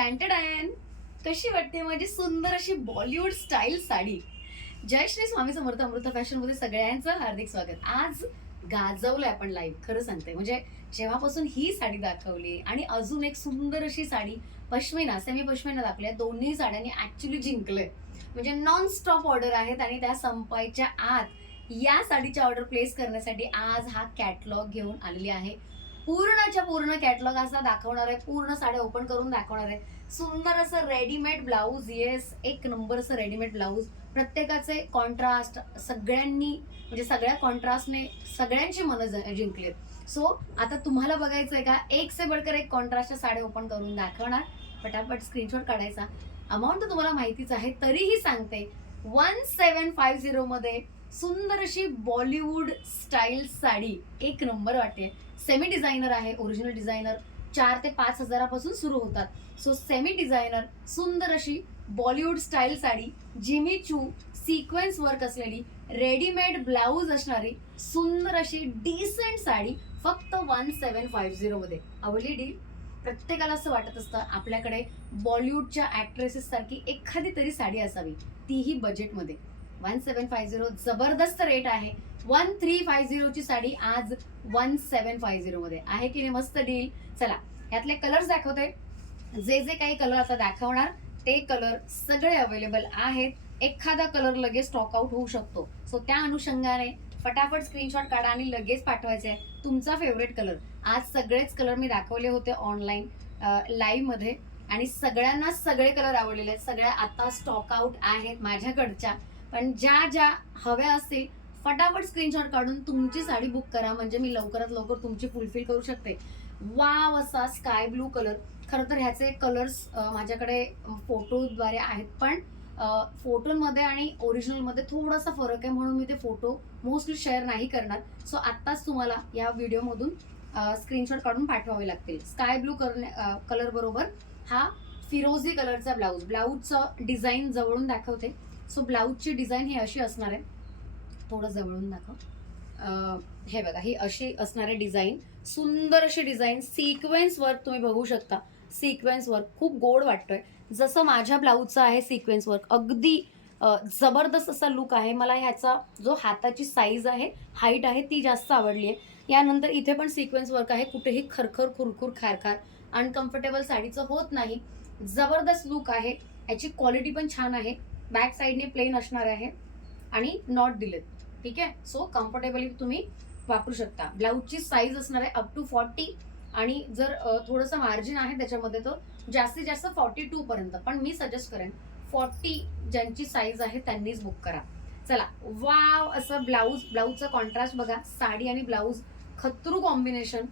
Tan कशी वाटते माझी सुंदर अशी बॉलिवूड स्टाईल साडी. जय श्री स्वामी समर्थ अमृत फॅशन मध्ये सगळ्यांचं हार्दिक स्वागत. आज गाजवलंय आपण लाईव्ह, खरं सांगते. म्हणजे जेव्हापासून ही साडी दाखवली आणि अजून एक सुंदर अशी साडी पश्मिना, सेमी पश्मिना दाखवली, दोन्ही साड्यांनी ऍक्च्युली जिंकलंय. म्हणजे नॉन स्टॉप ऑर्डर आहेत आणि त्या संपायच्या आत या साडीची ऑर्डर प्लेस करण्यासाठी आज हा कॅटलॉग घेऊन आलेली आहे. पूर्णच्या पूर्ण कॅटलॉग असा दाखवणार आहे, पूर्ण साड्या ओपन करून दाखवणार आहे. सुंदर असं रेडीमेड ब्लाऊज, येस, एक नंबर असं रेडीमेड ब्लाऊज. प्रत्येकाचे कॉन्ट्रास्ट सगळ्यांनी, म्हणजे सगळ्या कॉन्ट्रास्टने सगळ्यांची मनं जिंकलेत. सो आता तुम्हाला बघायचंय का एक से बडकर एक कॉन्ट्रास्टच्या साड्या ओपन करून दाखवणार. फटाफट स्क्रीनशॉट काढायचा. अमाऊंट तर तुम्हाला माहितीच आहे, तरीही सांगते. 1750 मध्ये सुंदर अशी बॉलिवूड स्टाईल साडी, एक नंबर वाटते. सेमी डिझायनर आहे, ओरिजिनल डिझायनर 4 ते 5 हजारापासून सुरू होतात. सो सेमी डिझायनर सुंदर अशी Bollywood style sari, Jimmy Choo sequence work असलेली, रेडीमेड ब्लाऊज असणारी सुंदर अशी डिसेंट साडी फक्त 1750 मध्ये. आवडली डील? प्रत्येकाला असं वाटत असतं आपल्याकडे बॉलिवूडच्या ऍक्ट्रेसेस सारखी एखादी तरी साडी असावी, तीही बजेटमध्ये. 1750 जबरदस्त रेट आहे. 1350 ची साडी आज 1750 मध्ये आहे की नाही? मस्त डील. चला यातले कलर्स दाखवते. जे जे काही कलर आता दाखवणार ते कलर सगळे अवेलेबल आहेत. एखादा कलर लगेच स्टॉक आउट होऊ शकतो. सो त्या अनुषंगाने फटाफट स्क्रीनशॉट काढा आणि लगेच पाठवायचे आहे तुमचा फेवरेट कलर. आज सगळेच कलर मी दाखवले होते ऑनलाईन लाईव्ह मध्ये आणि सगळ्यांना सगळे कलर आवडलेले आहेत. सगळ्या आता स्टॉक आउट आहेत माझ्याकडच्या. पण ज्या ज्या हव्या असतील फटाफट स्क्रीनशॉट काढून तुमची साडी बुक करा, म्हणजे मी लवकरात लवकर तुमची फुलफिल करू शकते. वाव असा स्काय ब्लू कलर. खरं तर ह्याचे कलर्स माझ्याकडे फोटोद्वारे आहेत, पण फोटोमध्ये आणि ओरिजिनलमध्ये थोडासा फरक आहे, म्हणून मी ते फोटो मोस्टली शेअर नाही करणार. सो आत्ताच तुम्हाला या व्हिडिओमधून स्क्रीनशॉट काढून पाठवावे लागतील. स्काय ब्लू कलर बरोबर हा फिरोझी कलरचा ब्लाऊज. ब्लाऊजचं डिझाईन जवळून दाखवते. सो ब्लाऊजची डिझाईन ही अशी असणार आहे. थोडं जवळून दाखव. हे बघा, ही अशी असणार आहे डिझाईन. सुंदर अशी डिझाईन. सिक्वेन्स वर्क तुम्ही बघू शकता. सिक्वेन्स वर्क खूप गोड वाटतोय, जसं माझ्या ब्लाऊजचा आहे सिक्वेन्स वर्क. अगदी जबरदस्त असा लुक आहे. मला ह्याचा जो हाताची साईज आहे, हाईट आहे, ती जास्त आवडली आहे. यानंतर इथे पण सिक्वेन्स वर्क आहे. कुठेही खरखर खुरखुर खारखार अनकम्फर्टेबल साडीचं होत नाही. जबरदस्त लुक आहे. याची क्वालिटी पण छान आहे. बॅक साईडने प्लेन असणार आहे आणि नॉट दिलेत. ठीक आहे. सो कम्फर्टेबली तुम्ही वापरू शकता. ब्लाऊजची साईज असणार आहे अप टू 40 आणि जर थोडंसं मार्जिन आहे त्याच्यामध्ये तर जास्तीत जास्त 42 पर्यंत. पण मी सजेस्ट करेन 40 ज्यांची साईज आहे त्यांनीच बुक करा. चला, वाव असं ब्लाऊज. ब्लाऊजचा कॉन्ट्रास्ट बघा. साडी आणि ब्लाऊज खतरू कॉम्बिनेशन.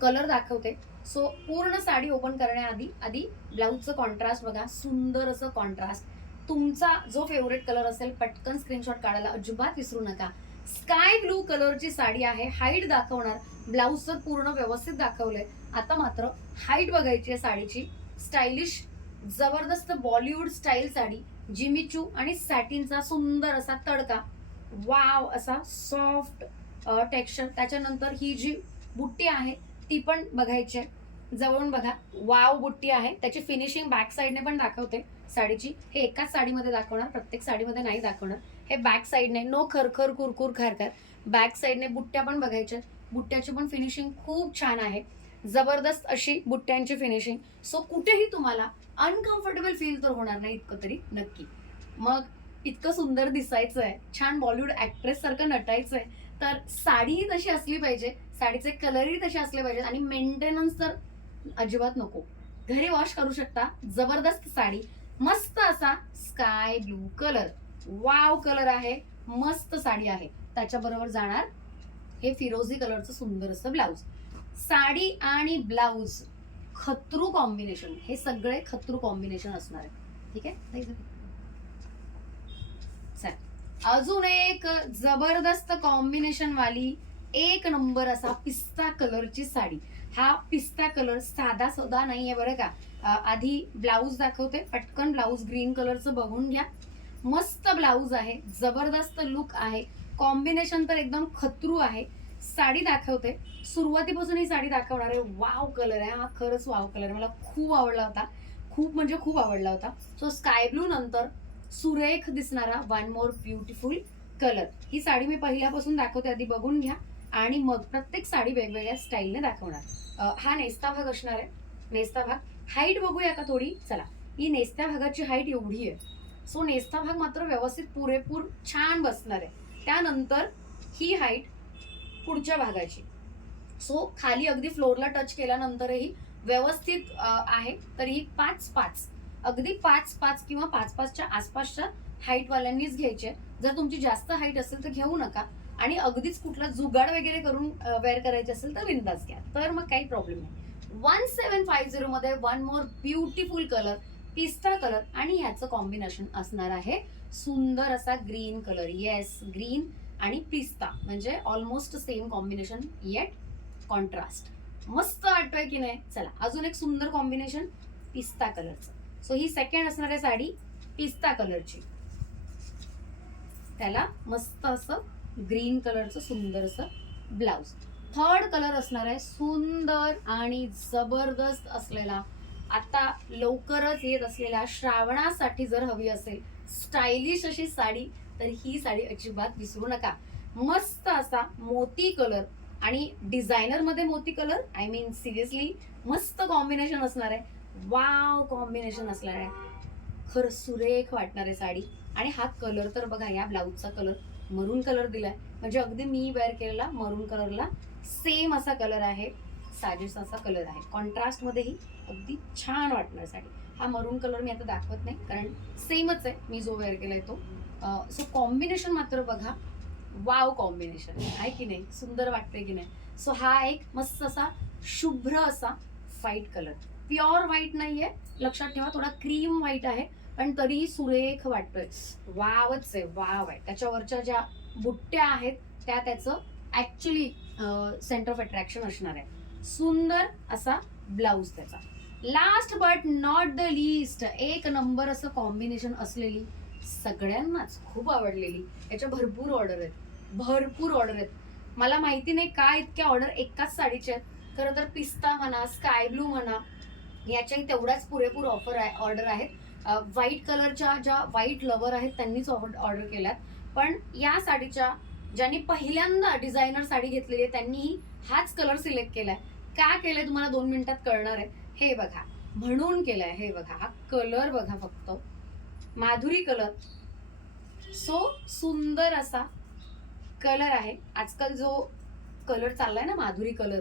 कलर दाखवते. सो पूर्ण साडी ओपन करण्याआधी ब्लाऊजचं कॉन्ट्रास्ट बघा. सुंदर असं कॉन्ट्रास्ट. तुमचा जो फेवरेट कलर असेल पटकन स्क्रीनशॉट काढायला अजिबात विसरू नका. स्काय ब्लू कलरची साडी आहे. हाईट दाखवणार. ब्लाऊज तर पूर्ण व्यवस्थित दाखवलंय. आता मात्र हाईट बघायची आहे साडीची. स्टायलिश जबरदस्त Bollywood style sari. Jimmy Choo आणि सॅटिनचा सुंदर असा तडका. वाव असा सॉफ्ट टेक्स्चर. त्याच्यानंतर ही जी बुट्टी आहे ती पण बघायची आहे. जवळून बघा. वाव बुट्टी आहे. त्याची फिनिशिंग बॅक साईडने पण दाखवते साडीची. हे एकाच साडीमध्ये दाखवणार, प्रत्येक साडीमध्ये नाही दाखवणार. हे बॅक साईडने, नो खरखर कुरकुर खारखार. बॅक साईडने बुट्ट्या पण बघायच्या. बुट्ट्याची पण फिनिशिंग खूप छान आहे. जबरदस्त अशी बुट्ट्यांची फिनिशिंग. सो कुठेही तुम्हाला अनकम्फर्टेबल फील तर होणार नाही, इतकं तरी नक्की. मग इतकं सुंदर दिसायचं आहे, छान बॉलिवूड ऍक्ट्रेस सारखं नटायचं आहे, तर साडीही तशी असली पाहिजे, साडीचे कलरही तसे असले पाहिजेत आणि मेंटेनन्स तर अजिबात नको. घरी वॉश करू शकता. जबरदस्त साडी. मस्त असा sky blue colour. Wow colour आहे. मस्त साडी आहे. त्याच्याबरोबर जाणार हे फिरोझी कलरचं सुंदर असं ब्लाऊज. साडी आणि ब्लाऊज खतरू कॉम्बिनेशन. हे सगळे खतरू कॉम्बिनेशन असणार आहे. ठीक आहे. चल, अजून एक जबरदस्त कॉम्बिनेशन वाली एक नंबर असा पिस्ता कलरची साडी. हा पिस्ता कलर साधा सुद्धा नाहीये बरं का. आधी ब्लाऊज दाखवते. पटकन ब्लाऊज ग्रीन कलरचं बघून घ्या. मस्त ब्लाऊज आहे. जबरदस्त लुक आहे. कॉम्बिनेशन तर एकदम खतरू आहे. साडी दाखवते. सुरुवातीपासून ही साडी दाखवणार आहे. वाव कलर आहे हा. खरंच वाव कलर. मला खूप आवडला होता. खूप म्हणजे खूप आवडला होता. सो स्काय ब्लू नंतर सुरेख दिसणारा वन मोर ब्युटिफुल कलर. ही साडी मी पहिल्यापासून दाखवते, आधी बघून घ्या आणि मग प्रत्येक साडी वेगवेगळ्या स्टाईलने दाखवणार. हा नेस्ता भाग असणार आहे. नेस्ता भाग हाईट बघूया का थोडी. चला, ही नेस्त्या भागाची हाईट एवढी आहे. सो नेस्ता भाग मात्र व्यवस्थित पुरेपूर छान बसणार आहे. त्यानंतर ही हाईट पुढच्या भागाची. सो खाली अगदी फ्लोअरला टच केल्यानंतरही व्यवस्थित आहे. तरीही 5-5 अगदी 5-5 किंवा 5-5च्या आसपासच्या हाईट वाल्यांनीच घ्यायचे. जर तुमची जास्त हाईट असेल तर घेऊ नका आणि अगदीच कुठला जुगाड वगैरे करून वेअर करायचे असेल तर बिंदास घ्या, तर मग काही प्रॉब्लेम नाही. 1750 मध्ये वन मोर ब्युटिफुल कलर पिस्ता कलर आणि ह्याचं कॉम्बिनेशन असणार आहे सुंदर असा ग्रीन कलर. येस, ग्रीन आणि पिस्ता म्हणजे almost same combination eight contrast. मस्त वाटतोय की नाही. चला, अजून एक सुंदर कॉम्बिनेशन पिस्ता कलरचं. सो ही सेकंड असणार आहे साडी पिस्ता कलरची. त्याला मस्त असं ग्रीन कलरचं सुंदर असं ब्लाउज. थर्ड कलर असणार आहे सुंदर आणि जबरदस्त असलेला, आता लवकरच येत असलेल्या श्रावणासाठी जर हवी असेल स्टायलिश अशी साडी तर ही साडी अजिबात विसरू नका. मस्त असा मोती कलर आणि डिझायनर मध्ये मोती कलर. आय मीन सिरियसली मस्त कॉम्बिनेशन असणार आहे. वाव कॉम्बिनेशन असणार आहे. खरं सुरेख वाटणार आहे साडी. आणि हा कलर तर बघा, या ब्लाऊजचा कलर मरून कलर दिलाय म्हणजे अगदी मी वेअर केलेला मरून कलरला सेम असा कलर आहे. साजेसा असा कलर आहे. कॉन्ट्रास्ट मध्येही अगदी छान वाटणार साडी. हा मरून कलर मी आता दाखवत नाही कारण सेमच आहे मी जो वेअर केलाय तो. सो कॉम्बिनेशन मात्र बघा, वाव कॉम्बिनेशन आहे की नाही. सुंदर वाटतंय की नाही. सो हा एक मस्त असा शुभ्र असा व्हाईट कलर. प्युअर व्हाईट नाहीये, लक्षात ठेवा, थोडा क्रीम व्हाईट आहे पण तरीही सुरेख वाटतोय. वावच आहे, वाव आहे. त्याच्यावरच्या ज्या बुट्ट्या आहेत त्या त्याचं ऍक्च्युली सेंटर ऑफ अट्रॅक्शन असणार आहे. सुंदर असा ब्लाऊज त्याचा. Last but not the list, एक नंबर असं कॉम्बिनेशन असलेली, सगळ्यांनाच खूप आवडलेली. याच्या भरपूर ऑर्डर आहेत, भरपूर ऑर्डर आहेत. मला माहिती नाही काय इतक्या ऑर्डर एकाच साडीच्या आहेत. खरं तर पिस्ता म्हणा, स्काय ब्लू म्हणा, याच्याही तेवढ्याच पुरेपूर ऑर्डर आहेत. व्हाईट कलरच्या ज्या व्हाईट लवर आहेत त्यांनीच ऑर्डर केल्यात. पण या साडीच्या ज्यांनी पहिल्यांदा डिझायनर साडी घेतलेली आहे त्यांनीही हाच कलर सिलेक्ट केलाय. का केलाय तुम्हाला 2 मिनिटात कळणार आहे. हे बघा, म्हणून केलाय. हे बघा, हा कलर बघा, फक्त माधुरी कलर. सो सुंदर असा कलर आहे. आजकाल जो कलर चाललाय ना माधुरी कलर,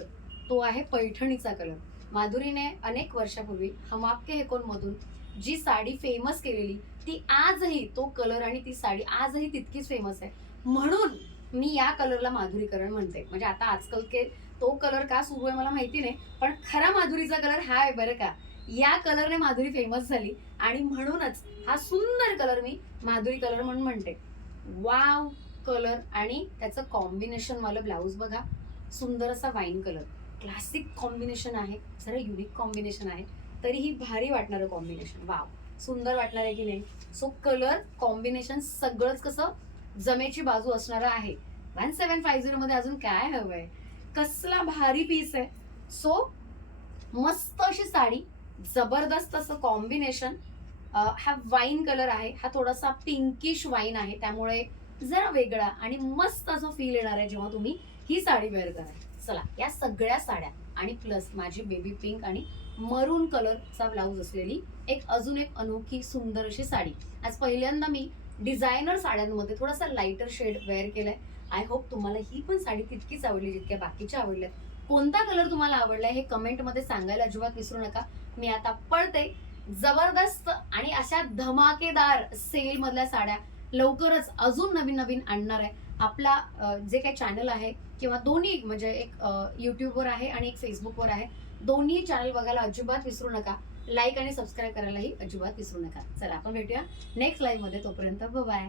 तो आहे पैठणीचा कलर. माधुरीने अनेक वर्षापूर्वी हम आपके है कौन मधून जी साडी फेमस केलेली ती आजही, तो कलर आणि ती साडी आजही तितकीच फेमस आहे. म्हणून मी या कलरला माधुरीकरण म्हणते. म्हणजे आता आजकाल तो कलर का सुरू आहे मला माहिती नाही, पण खरा माधुरीचा कलर हा आहे बरं का. या कलरने माधुरी फेमस झाली आणि म्हणूनच हा सुंदर कलर मी माधुरी कलर म्हणून म्हणते. वाव कलर आणि त्याचं कॉम्बिनेशन वाला ब्लाऊज बघा, सुंदर असा वाईन कलर. क्लासिक कॉम्बिनेशन आहे, जरा युनिक कॉम्बिनेशन आहे, तरीही भारी वाटणारं कॉम्बिनेशन. वाव, सुंदर वाटणार आहे की नाही. सो कलर कॉम्बिनेशन सगळंच कसं जमेची बाजू असणार आहे. 1750 मध्ये अजून काय हवंय. कसला भारी पीस आहे. सो मस्त अशी साडी, जबरदस्त असं कॉम्बिनेशन. हा वाईन कलर आहे, हा थोडासा पिंकिश वाईन आहे, त्यामुळे जरा वेगळा आणि मस्त असं फील येणार आहे जेव्हा तुम्ही ही साडी वेअर कराल. चला, या सगळ्या साड्या आणि प्लस माझी बेबी पिंक आणि मरून कलरचा ब्लाऊज असलेली अजून एक अनोखी सुंदर अशी साडी. आज पहिल्यांदा मी डिझायनर साड्यांमध्ये थोडासा लाइटर शेड वेअर केलाय. आय होप तुम्हाला ही पण साडी तितकीच आवडली जितक्या बाकीच्या आवडल्यात. कोणता कलर तुम्हाला आवडलाय हे कमेंटमध्ये सांगायला अजिबात विसरू नका. मी आता पळते. जबरदस्त आणि अशा धमाकेदार सेल मधल्या साड्या लवकरच अजून नवीन नवीन आणणार आहे. आपला जे काही चॅनल आहे किंवा दोन्ही, म्हणजे एक यूट्यूबवर आहे आणि एक फेसबुकवर आहे, दोन्ही चॅनल बघायला अजिबात विसरू नका. लाईक आणि सबस्क्राईब करायलाही अजिबात विसरू नका. चला, आपण भेटूया नेक्स्ट लाईव्ह मध्ये. तोपर्यंत बाय.